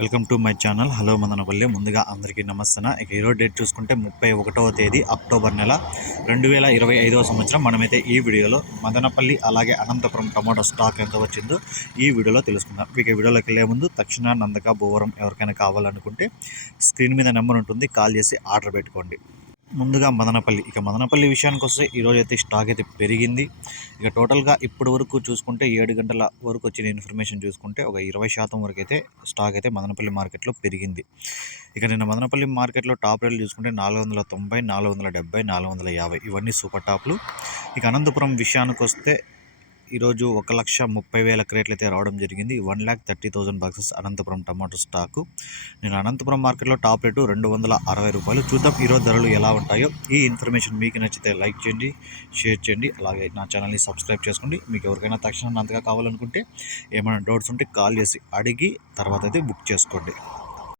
Welcome to my channel. Hello Madanapalli. ముందుగా అందరికీ నమస్తే ఇక ఈరోజు డేట్ చూసుకుంటే ముప్పై ఒకటవ తేదీ అక్టోబర్ నెల రెండు వేల ఇరవై ఐదవ సంవత్సరం. మనమైతే ఈ వీడియోలో మదనపల్లి అలాగే అనంతపురం టమాటో స్టాక్ ఎంత వచ్చిందో ఈ వీడియోలో తెలుసుకుందాం. ఇక వీడియోలోకి వెళ్ళే ముందు తక్షణ నందక భూవరం ఎవరికైనా కావాలనుకుంటే స్క్రీన్ మీద నెంబర్ ఉంటుంది. కాల్ చేసి ఆర్డర్ పెట్టుకోండి. ముందుగా మదనపల్లి. ఇక మదనపల్లి విషయానికి వస్తే ఈరోజు అయితే స్టాక్ అయితే పెరిగింది. ఇక టోటల్గా ఇప్పటి వరకు చూసుకుంటే ఏడు గంటల వరకు వచ్చిన ఇన్ఫర్మేషన్ చూసుకుంటే ఒక ఇరవై శాతం వరకు అయితే స్టాక్ అయితే మదనపల్లి మార్కెట్లో పెరిగింది. ఇక నిన్న మదనపల్లి మార్కెట్లో టాప్ రేట్లు చూసుకుంటే నాలుగు వందల తొంభై నాలుగు వందల డెబ్బై నాలుగు వందల యాభై ఇవన్నీ సూపర్ టాప్లు. ఇక అనంతపురం విషయానికి వస్తే ఈరోజు ఒక లక్ష ముప్పై వేల క్రేట్లు అయితే రావడం జరిగింది. One lakh thirty thousand boxes Anantapuram tomato stock. నేను అనంతపురం మార్కెట్లో టాప్ రేటు రెండు వందల అరవై రూపాయలు. చూద్దాం ఈరోజు ధరలు ఎలా ఉంటాయో. ఈ ఇన్ఫర్మేషన్ మీకు నచ్చితే లైక్ చేయండి షేర్ చేయండి. అలాగే నా ఛానల్ని సబ్స్క్రైబ్ చేసుకోండి. మీకు ఎవరికైనా తక్షణం అంతగా కావాలనుకుంటే ఏమైనా డౌట్స్ ఉంటే కాల్ చేసి అడిగి తర్వాత అయితే బుక్ చేసుకోండి.